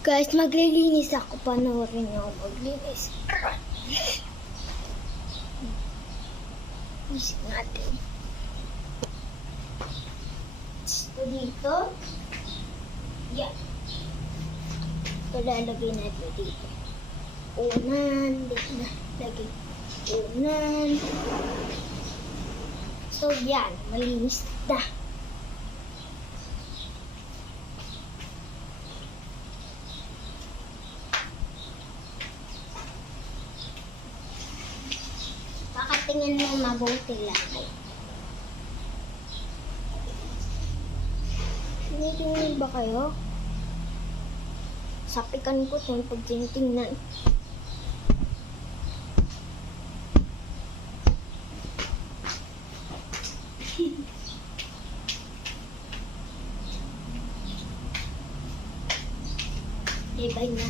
Guys, maglilinis ako. Panoorin niyo ako maglinis. Isip natin. Ito dito. Yan. Ito lalagay natin dito. Unan. Dito na. Lagay. Unan. So, yan. Malinis na. Tingin mo mabuti lang. Tinitingnan ba kayo? Sapikan ko ito pag tinitingnan. Diba na?